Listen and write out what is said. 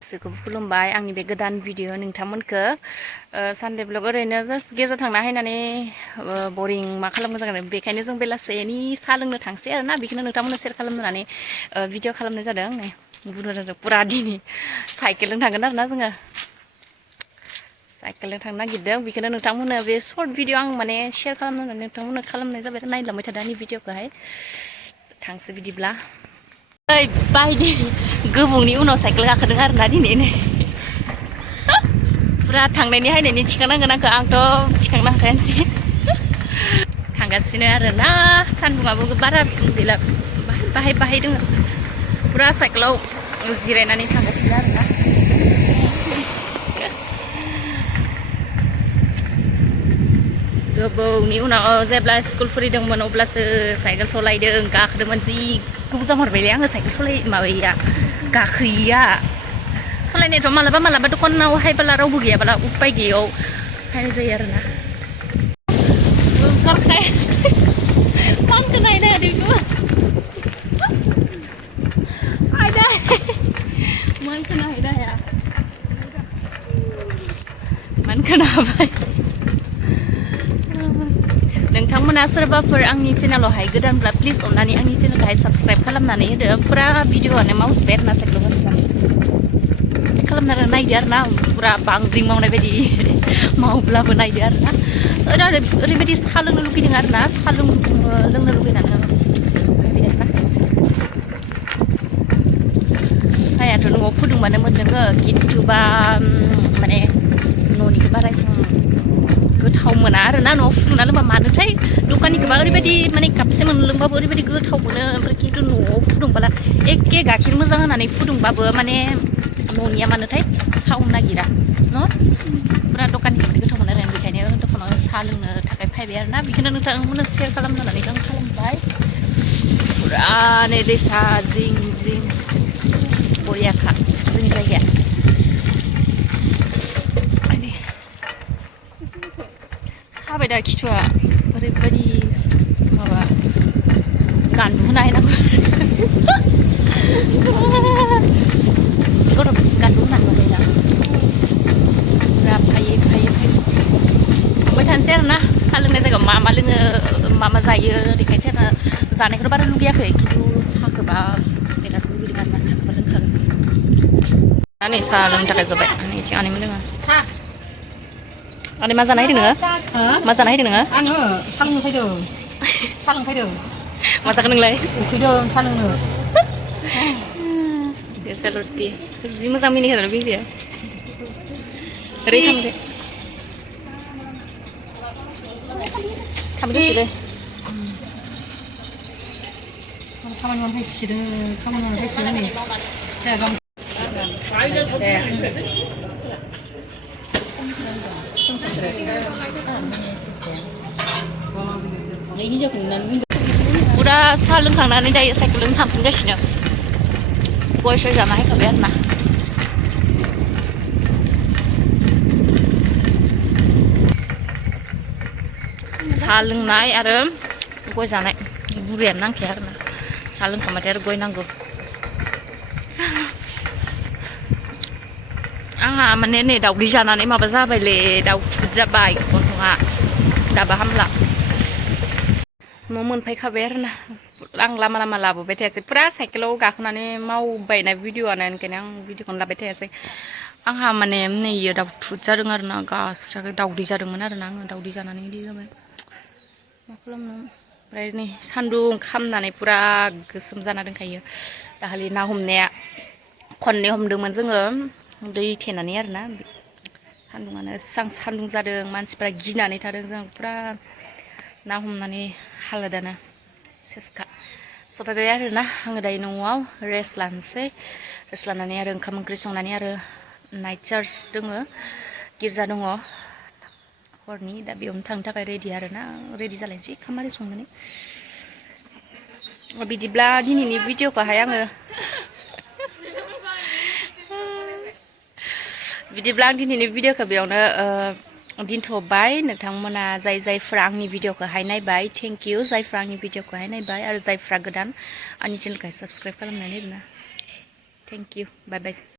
गासैखौबो खुलुमबाय आंनि बे गोदान भिडिअ नोंथांमोनखौ सानडे ब्लग ओरैनो जास्ट गेजेराव थांना हायनानै बरिं मा खालामनो जागोन बेखायनो जों बेलासेनि साहा लोंनो थांसै आरोना बेखौनो नोंथांमोननो शेयार खालामनानै भिडिअ खालामनाय जादों नै बुंनो पुरा दिनै साइकेलजों थांगोन आरोना जोङो साइकेलजों थांनो नागिरदों बेखौनो नोंथांमोननो बे सर्ट भिडिअ आं माने शेयार खालामनानै नोंथांमोननो खालामनाय जाबाय नायलांबाय थादों आंनि भिडिअखौहाय थांसै बिदिब्ला ओइ बायदि गोबावनि उनाव साइकेल गाखोदों आरोना दिनै पुरा थांनायनि हायनायनि थिखांनांगोन आंथ' थिखांनो हाखायासै थांगासिनो आरोना सान्दुङाबो बारा गैला बाहाय दङ पुरा साइकेलाव जिरायनानै थांगासिनो आरोना गोबावनि उनाव जेब्ला स्कुल फरिदोंमोन अब्लासो साइकेल सलायदों गाखोदोंमोन जि गोबाव जाहरबायलै आङो साइकेल माबाया गाखोयैया सलायनायथ' मालाबा दखानाव हायबोला रावबो गैयाबोला उपाय गैयैयाव हायनाय जायो आरोना ओंखारखायासै मानखौ नायनो बेखौ आयदा मानखौ नायनो हाया मानखौ नाबाय नोंथांमोना सोरबाफोर आंनि चेनेलावहाय गोदानब्ला प्लिज अननानै आंनि चेनेलखौहाय साबस्क्राइब खालामनानै होदो पुरा भिडिअआनो मावजोब्बाय आरोना साइकेलाव खालामना नायदो आरोना पुरा बांग्रिं मावनाय बायदि मावब्लाबो नायदो आरोना ओरैबायदि साहा लोंनो लुगैदों आरोना साहा लोंनो लुगैनानै साहायाथ' न'आव फुदुंबानो मोनलोङो खिन्थुबा माने न'निखौ बारा एसेबां गोथाव मोना आरोना न'आव फुदुंना लोंबा मानोथाय दखाननिखौबा ओरैबायदि माने कापसे मोनलोंबाबो ओरैबायदि गोथाव मोनो ओमफ्राय खिन्थु न'आव फुदुंबाला एखे गाइखेर मोजां होनानै फुदुंबाबो माने न'निया मानोथाय थावनो नागिरा न' पुरा दखाननिखौ गोथाव मोनो आरो बेखायनो दखानाव साहा लोंनो थाखाय फैबाय आरोना बेखौनो नोंथांमोननो शेयार खालामनानै आं खालामबाय पुरा नै दैसा जिं जिं बरियाखा जोंनि जायगाया साबाय दा खिथुआ ओरैबायदि माबा गान्दु होना होनांगौ गथ'फोरसो गान्दु होनांगौ जायोना पुरा फायै थांबाय थानोसै आरोना साहा लोंनाय जायगायाव मा लोङो मा जायो देखायनोसै आरोना जानायखौथ' बारा लुगैयाखै खिन्थु साहाखौबा बिराद लुगैदों आरोना साहाखौबा लोंखागोन नै साहा लोंनो थाखाय जाबाय आंनिथिं आनैमोन लोङो आनै मा जानाय होदों नोङो मा जानाय होदों नोङो आङो साहा लोंनो फैदों साहा लोंनो फैदों मा जागोन नोंलाय उखैदों साहा लोंनो देसालुटि जि मोजां मिनिहोदों बियो ओरै थांदो थांदो दे खामानि मावनो फैसिदों खामानि मावनो फैसिदों नै पुरा साहा लोंखांनानै दायो साइकेलजों थांफिनगासिनो गय सय जाना हायखाबाय आरोना साहा लोंनाय आरो गय जानाय बुरियानो नांखाया आरोना साहा लोंखांबाथाय आरो गय नांगौ आंहा माने नै दावदै जानानै माबा जाबायलै दावथुद जाबाय गन्थङा दाबा हामला न' मोनफैखाबाय आरोना आं लामा लाबोबाय थायासै पुरा साइकेलाव गाखोनानै मावबायना भिडिअआनो ओंखायनो आं भिडिअखौनो लाबाय थायासै आंहा माने नैयो दावथुद जादों आरोना गास्राखै दावदै जादोंमोन आरोना आङो दावदै जानानै बिदि जाबाय मा खालामनो ओमफ्राय नै सान्दुं खामनानै पुरा गोसोम जाना दंखायो दाखालि ना हमनाया खननै हमदोंमोन जोङो दै थेनानै आरोना सान्दुङानो एसां सान्दुं जादों मानसिफ्रा गिनानै थादों जों पुरा ना हमनानै हालोदानो सेसखा सफायबाय आरोना आङो दायो न'आव रेस्ट लानोसै रेस्ट लानानै आरो ओंखाम ओंख्रि संनानै आरो नाइट चार्ज दोङो गिर्जा दङ हरनि दा बेयावनो थांनो थाखाय रेडि आरोना रेडि जालायनोसै ओंखाम आरि संनानै बिदिब्ला दिनैनि भिडिअखौहाय आङो बिदिब्ला आं दिनैनि भिडिअखौ बेयावनो दोनथ'बाय नोंथांमोना जायफ्रा आंनि भिडिअखौहाय नायबाय थेंक इउ जायफ्रा आंनि भिडिअखौहाय नायबाय आरो जायफ्रा गोदान आंनि चेनेलखौहाय साबस्क्राइब खालामनानै दोनना थेंक इउ बाय बाय